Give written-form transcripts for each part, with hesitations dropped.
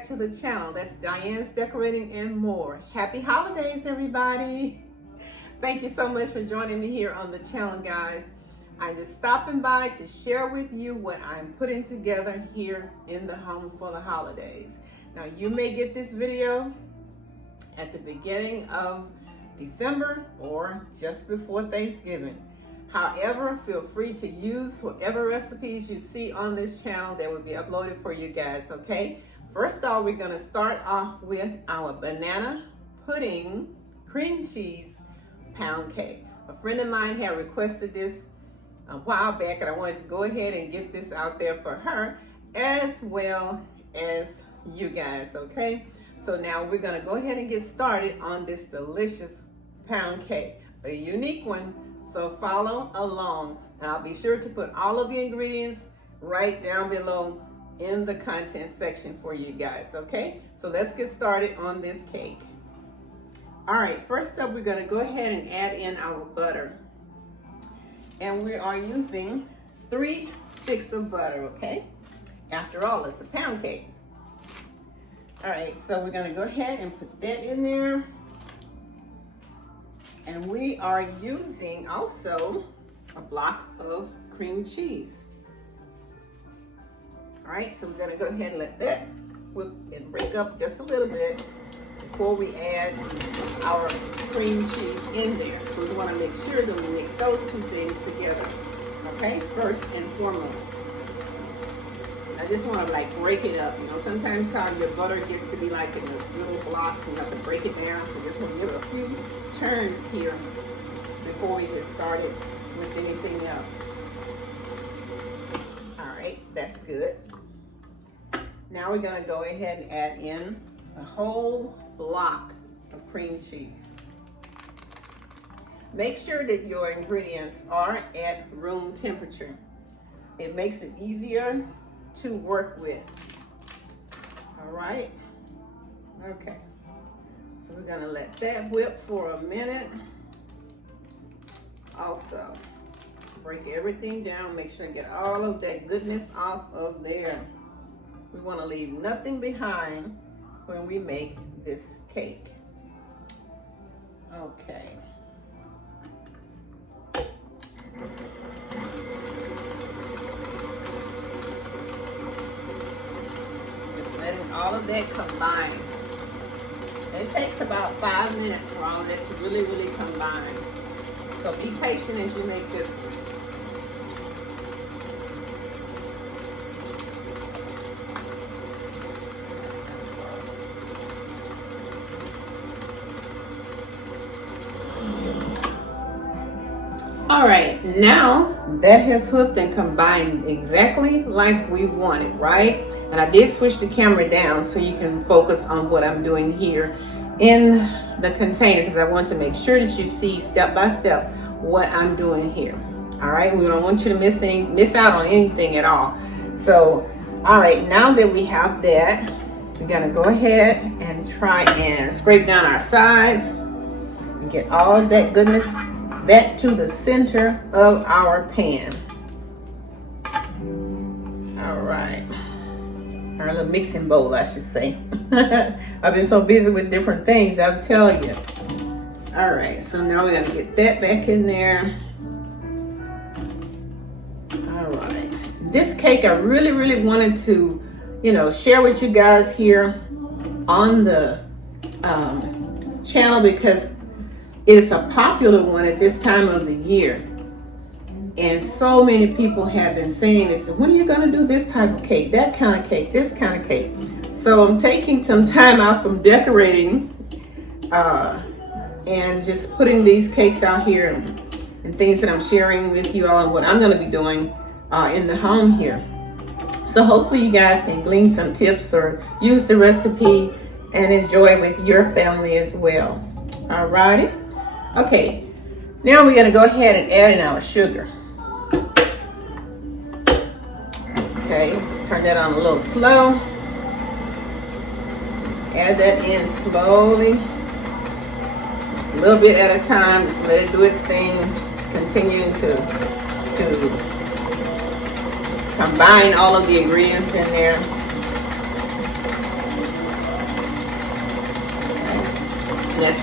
back to the channel. That's Diane's Decorating and More. Happy holidays, everybody. Thank you so much for joining me here on the channel, guys. I'm just stopping by to share with you what I'm putting together here in the home for the holidays. Now, you may get this video at the beginning of December or just before Thanksgiving. However, feel free to use whatever recipes you see on this channel that will be uploaded for you guys, okay? First off, we're gonna start off with our banana pudding cream cheese pound cake. A friend of mine had requested this a while back, and I wanted to go ahead and get this out there for her as well as you guys, okay? So now we're gonna go ahead and get started on this delicious pound cake, a unique one. So follow along, and I'll be sure to put all of the ingredients right down below in the content section for you guys, okay? So let's get started on this cake. All right, first up, we're gonna go ahead and add in our butter. And we are using 3 sticks of butter, okay? After all, it's a pound cake. All right, so we're gonna go ahead and put that in there. And we are using also a block of cream cheese. All right, so we're gonna go ahead and let that whip and break up just a little bit before we add our cream cheese in there. So we wanna make sure that we mix those two things together, okay? First and foremost. I just wanna like break it up. You know, sometimes how your butter gets to be like in those little blocks and you have to break it down. So just wanna give it a few turns here before we get started with anything else. All right, that's good. Now we're gonna go ahead and add in a whole block of cream cheese. Make sure that your ingredients are at room temperature. It makes it easier to work with. All right, okay. So we're gonna let that whip for a minute. Also, break everything down, make sure to get all of that goodness off of there. We wanna leave nothing behind when we make this cake. Okay. Just letting all of that combine. It takes about 5 minutes for all that to really, really combine. So be patient as you make this one. All right, now that has whipped and combined exactly like we wanted, right? And I did switch the camera down so you can focus on what I'm doing here in the container, because I want to make sure that you see step by step what I'm doing here. All right, we don't want you to miss out on anything at all. So, all right, now that we have that, we're gonna go ahead and try and scrape down our sides and get all of that goodness back to the center of our pan. All right. Our little mixing bowl, I should say. I've been so busy with different things, I'll tell you. All right, so now we're gonna get that back in there. All right. This cake I really, really wanted to, share with you guys here on the channel because it's a popular one at this time of the year. And so many people have been saying this, when are you gonna do this type of cake, that kind of cake, this kind of cake? So I'm taking some time out from decorating and just putting these cakes out here and things that I'm sharing with you all and what I'm gonna be doing in the home here. So hopefully you guys can glean some tips or use the recipe and enjoy with your family as well. All righty. Okay, now we're gonna go ahead and add in our sugar. Okay, turn that on a little slow. Add that in slowly. Just a little bit at a time. Just let it do its thing. Continuing to combine all of the ingredients in there.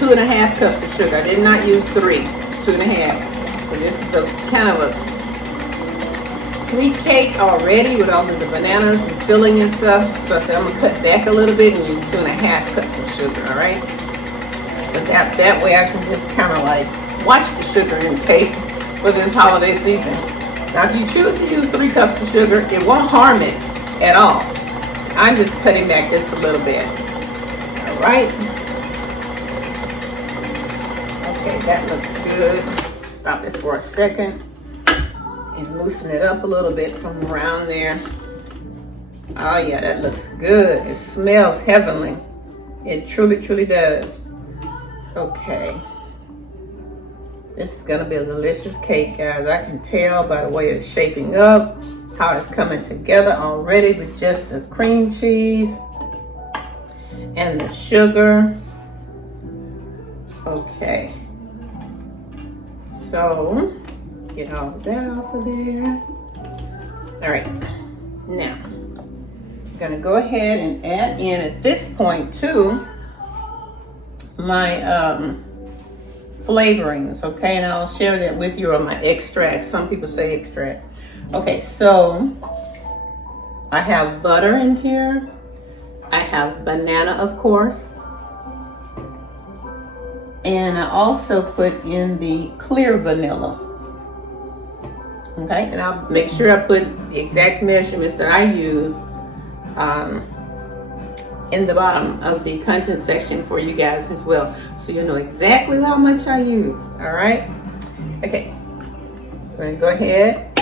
2.5 cups of sugar. I did not use 3, 2.5. So this is a kind of a sweet cake already with all of the bananas and filling and stuff. So I said I'm gonna cut back a little bit and use 2.5 cups of sugar, all right? But that way I can just kind of like watch the sugar intake for this holiday season. Now if you choose to use 3 cups of sugar, it won't harm it at all. I'm just cutting back just a little bit. All right. Okay, that looks good. Stop it for a second and loosen it up a little bit from around there. Oh yeah, that looks good. It smells heavenly. It truly, truly does. Okay. This is gonna be a delicious cake, guys. I can tell by the way it's shaping up, how it's coming together already with just the cream cheese and the sugar. Okay. So, get all of that off of there. All right. Now, I'm gonna go ahead and add in at this point too my flavorings, okay? And I'll share that with you, or my extract. Some people say extract. Okay, so I have butter in here. I have banana, of course. And I also put in the clear vanilla. Okay, and I'll make sure I put the exact measurements that I use in the bottom of the content section for you guys as well, so you know exactly how much I use. All right. Okay. So I'm gonna go ahead,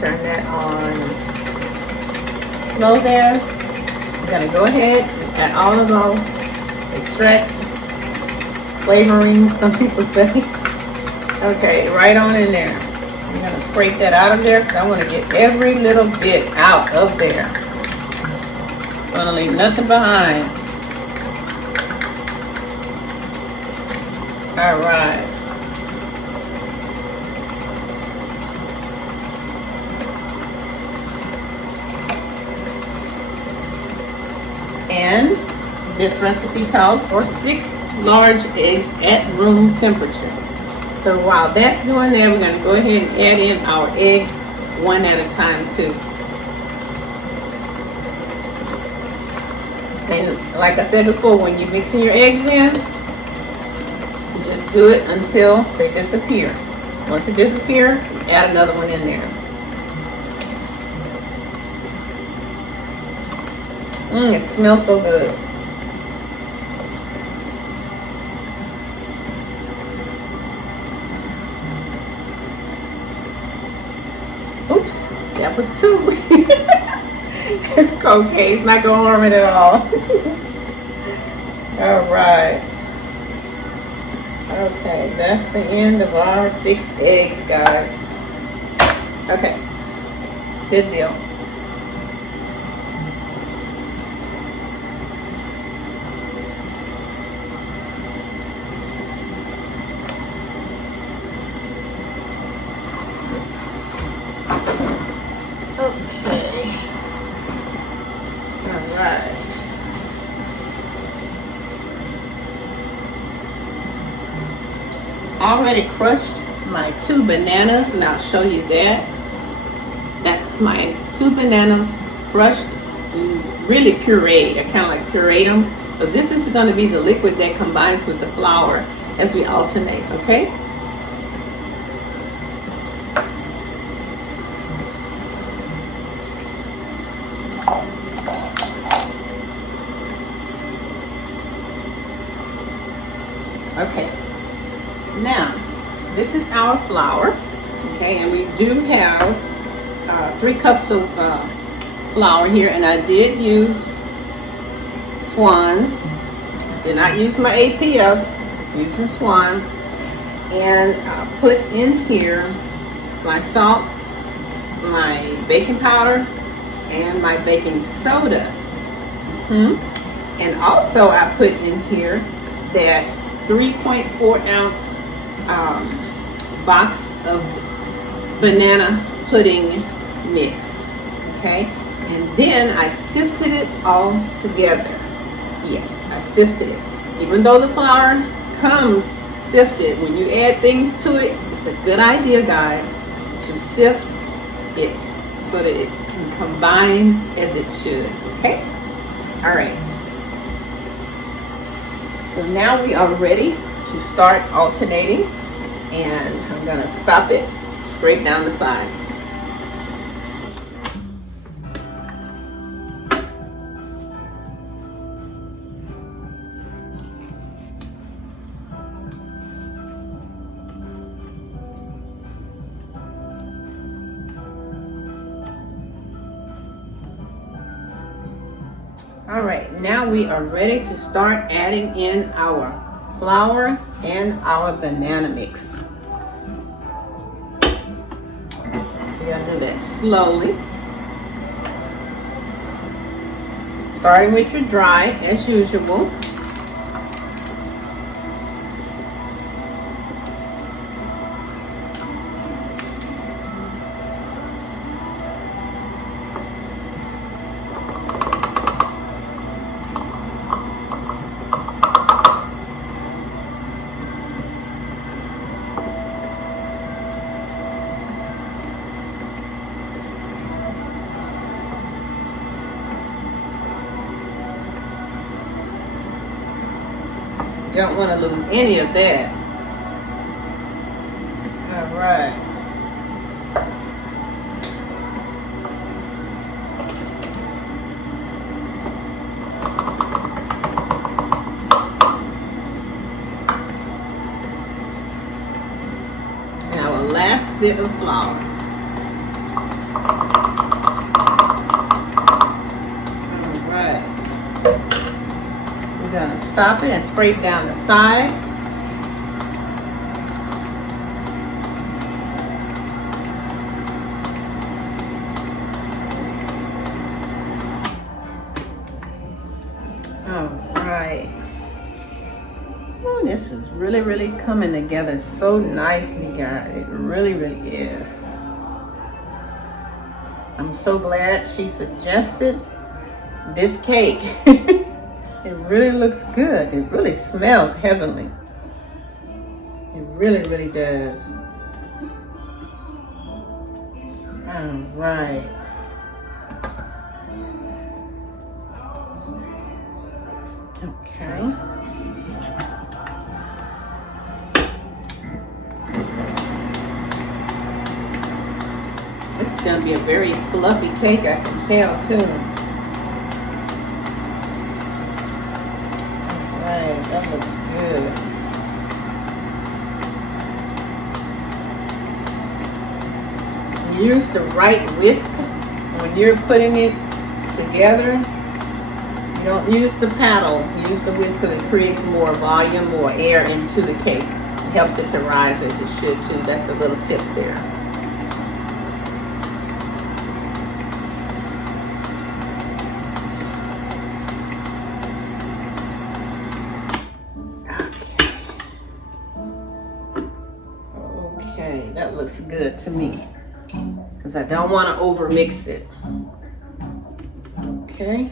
turn that on slow there. I'm gonna go ahead and add all of our extracts, flavorings, some people say. Okay, right on in there. I'm gonna scrape that out of there because I want to get every little bit out of there. Gonna leave nothing behind. All right. And this recipe calls for 6 large eggs at room temperature. So while that's doing that, we're gonna go ahead and add in our eggs one at a time too. And like I said before, when you're mixing your eggs in, just do it until they disappear. Once they disappear, add another one in there. It smells so good. Oops, that was 2. It's okay, it's not gonna harm it at all. All right. Okay, that's the end of our 6 eggs, guys. Okay, good deal. Okay. All right. I already crushed my 2 bananas, and I'll show you that. That's my 2 bananas crushed, really pureed. I kind of like pureed them. But this is going to be the liquid that combines with the flour as we alternate, okay? Okay. Now, this is our flour, okay, and we do have 3 cups of flour here, and I did use Swans. Did not use my APF, using Swans, and put in here my salt, my baking powder, and my baking soda. And also I put in here that 3.4 ounce box of banana pudding mix, okay? And then I sifted it all together. Yes, I sifted it. Even though the flour comes sifted. When you add things to it, it's a good idea, guys, to sift it so that it can combine as it should. Okay? All right. So now we are ready to start alternating, and I'm going to stop it, scrape down the sides. All right, now we are ready to start adding in our flour and our banana mix. We're gonna do that slowly. Starting with your dry, as usual. Don't want to lose any of that. All right. And our last bit of flour. All right. We're going to stop it and scrape down the sides. All right. Oh, this is really coming together so nicely, guys. It really is. I'm so glad she suggested this cake. It really looks good. It really smells heavenly. It really does. All right. Okay. This is going to be a very fluffy cake, I can tell, too. That looks good. Use the right whisk when you're putting it together. You don't use the paddle. Use the whisk because it creates more volume, more air into the cake. It helps it to rise as it should too. That's a little tip there. Okay, that looks good to me because I don't want to over mix it. Okay.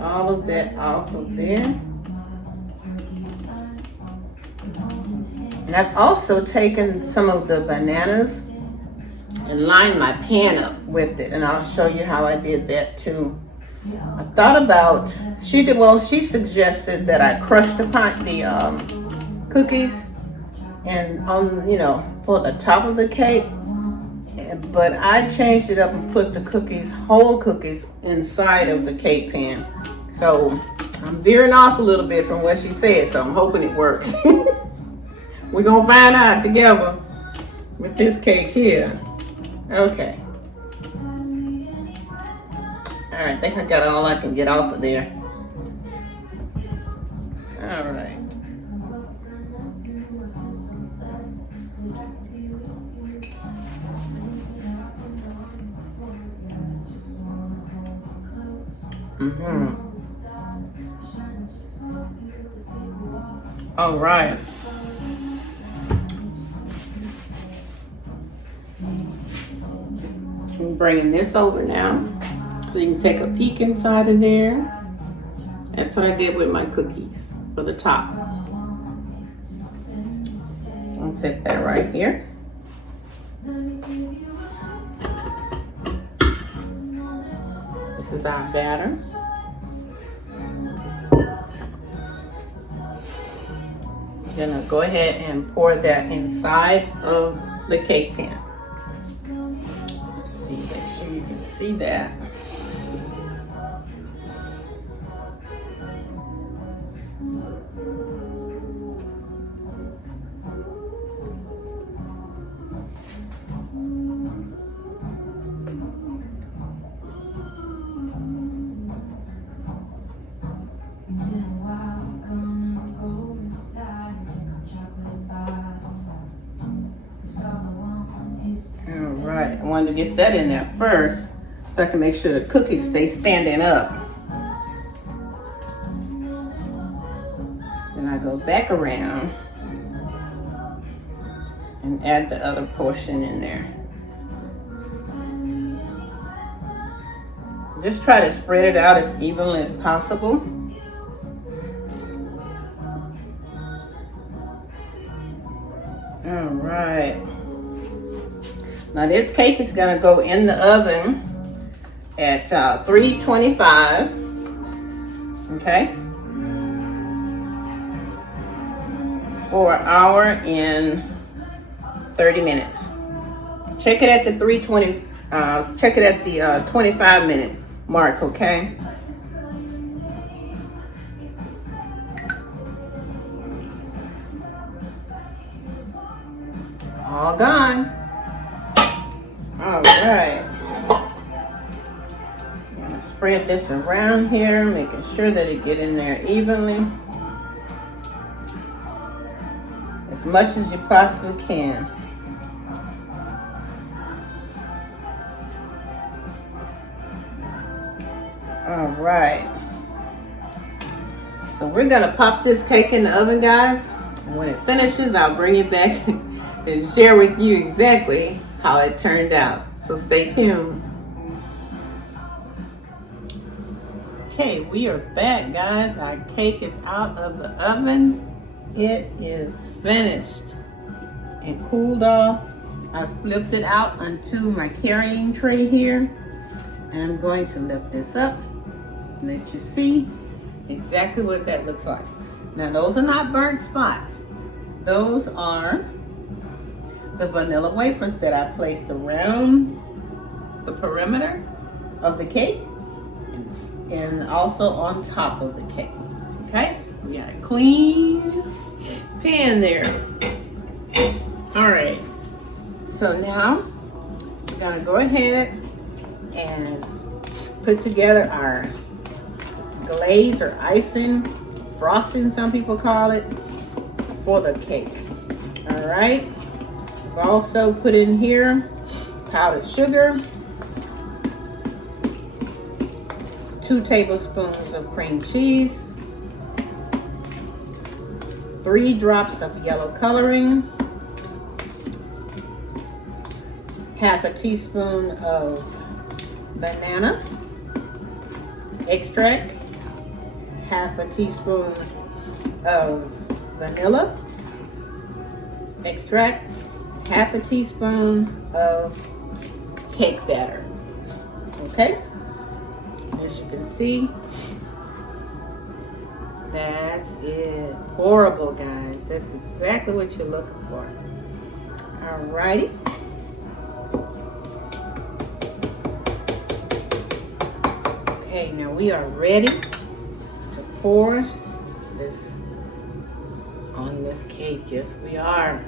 All of that off of there. And I've also taken some of the bananas and lined my pan up with it, and I'll show you how I did that too. I thought about, she suggested that I crush the cookies and for the top of the cake, but I changed it up and put the whole cookies inside of the cake pan. So I'm veering off a little bit from what she said, so I'm hoping it works. We're gonna find out together with this cake here. Okay. All right, I think I got all I can get off of there. All right. All right. I'm bringing this over now so you can take a peek inside of there. That's what I did with my cookies for the top. I'll set that right here. This is our batter. I'm gonna go ahead and pour that inside of the cake pan. Let's see, make sure you can see that. Alright, I wanted to get that in there first so I can make sure the cookies stay standing up. Then I go back around and add the other portion in there. Just try to spread it out as evenly as possible. Alright. Now this cake is gonna go in the oven at 325, okay? For an hour and 30 minutes. Check it at the 320, check it at the 25-minute mark, okay? All gone. All right. I'm gonna spread this around here, making sure that it get in there evenly. As much as you possibly can. All right. So we're gonna pop this cake in the oven, guys. And when it finishes, I'll bring it back and share with you exactly how it turned out. So stay tuned. Okay, we are back, guys. Our cake is out of the oven. It is finished and cooled off. I flipped it out onto my carrying tray here. And I'm going to lift this up and let you see exactly what that looks like. Now, those are not burnt spots. Those are the vanilla wafers that I placed around the perimeter of the cake and also on top of the cake. Okay, we got a clean pan there. All right, so now we're gonna go ahead and put together our glaze or icing, frosting some people call it, for the cake. All right. I've also put in here powdered sugar, 2 tablespoons of cream cheese, 3 drops of yellow coloring, half a teaspoon of banana extract, half a teaspoon of vanilla extract, half a teaspoon of cake batter. Okay, as you can see, that's it. Horrible, guys. That's exactly what you're looking for. Alrighty. Okay, now we are ready to pour this on this cake. Yes, we are.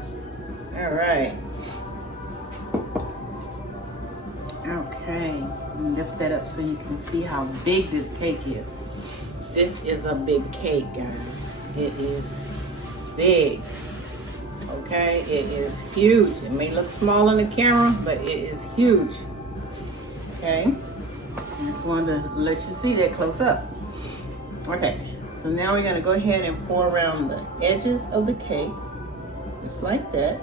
All right. Okay, lift that up so you can see how big this cake is. This is a big cake, guys. It is big. Okay, it is huge. It may look small on the camera, but it is huge. Okay, I just wanted to let you see that close up. Okay, so now we're gonna go ahead and pour around the edges of the cake, just like that.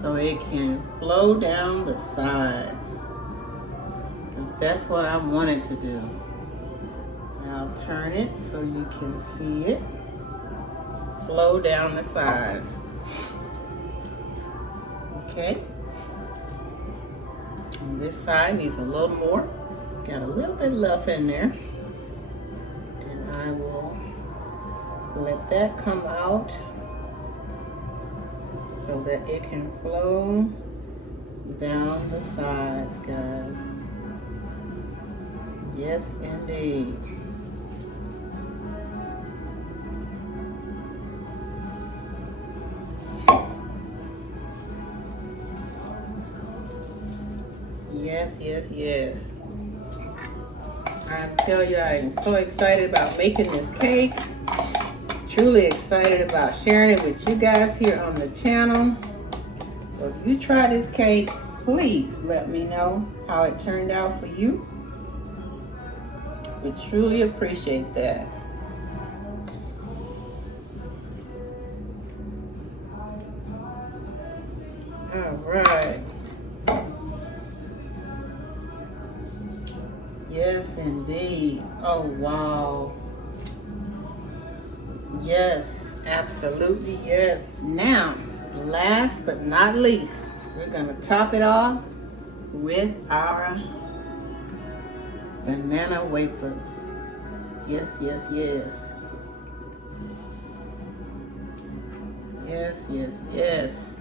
so it can flow down the sides. Because that's what I wanted to do. I'll turn it so you can see it flow down the sides. Okay. And this side needs a little more. Got a little bit left in there. And I will let that come out so that it can flow down the sides, guys. Yes, indeed. Yes, yes, yes. I tell you, I am so excited about making this cake. Truly excited about sharing it with you guys here on the channel. So if you try this cake, please let me know how it turned out for you. We truly appreciate that. All right. Yes, indeed. Oh, wow. Yes, absolutely, yes. Now, last but not least, we're gonna top it off with our banana wafers. Yes, yes, yes. Yes, yes, yes.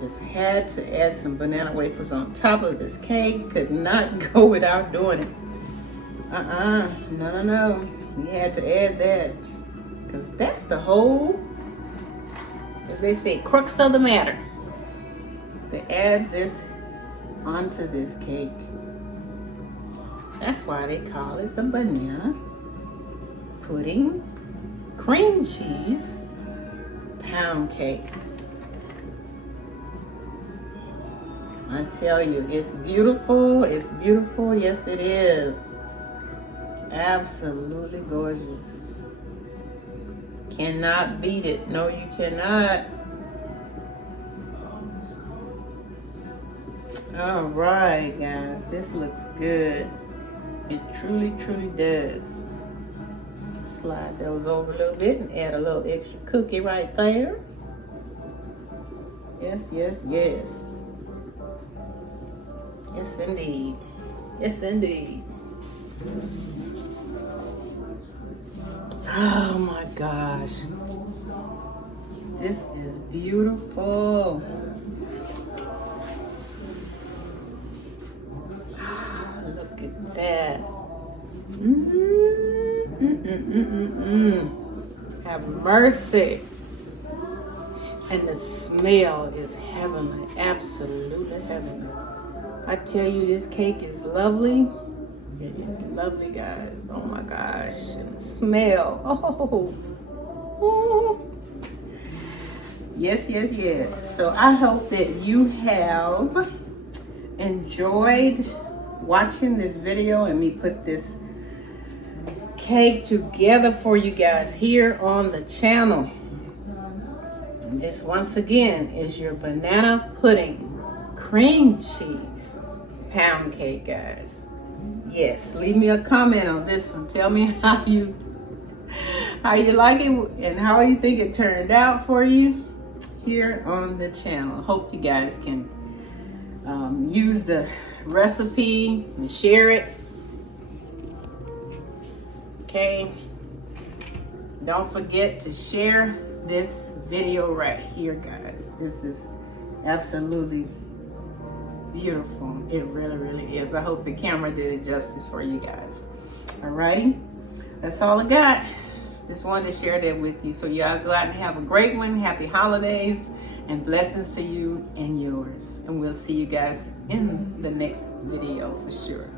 Just had to add some banana wafers on top of this cake. Could not go without doing it. No. We had to add that because that's the whole, as they say, crux of the matter. To add this onto this cake. That's why they call it the banana pudding cream cheese pound cake. I tell you, it's beautiful. It's beautiful. Yes, it is. Absolutely gorgeous. Cannot beat it. No, you cannot. All right, guys. This looks good. It truly, truly does. Slide those over a little bit and add a little extra cookie right there. Yes, yes, yes. Yes, indeed. Yes, indeed. Oh my gosh. This is beautiful. Look at that. Have mercy. And the smell is heavenly. Absolutely heavenly. I tell you, this cake is lovely. It is lovely, guys. Oh my gosh. And the smell. Oh. Yes, yes, yes. So I hope that you have enjoyed watching this video and me put this cake together for you guys here on the channel. And this, once again, is your banana pudding cream cheese pound cake, guys. Yes, leave me a comment on this one. Tell me how you like it and how you think it turned out for you here on the channel. Hope you guys can use the recipe and share it. Okay, don't forget to share this video right here, guys. This is absolutely beautiful. It really, really is. I hope the camera did it justice for you guys. Alrighty, that's all I got. Just wanted to share that with you. So y'all go out and have a great one. Happy holidays and blessings to you and yours. And we'll see you guys in the next video for sure.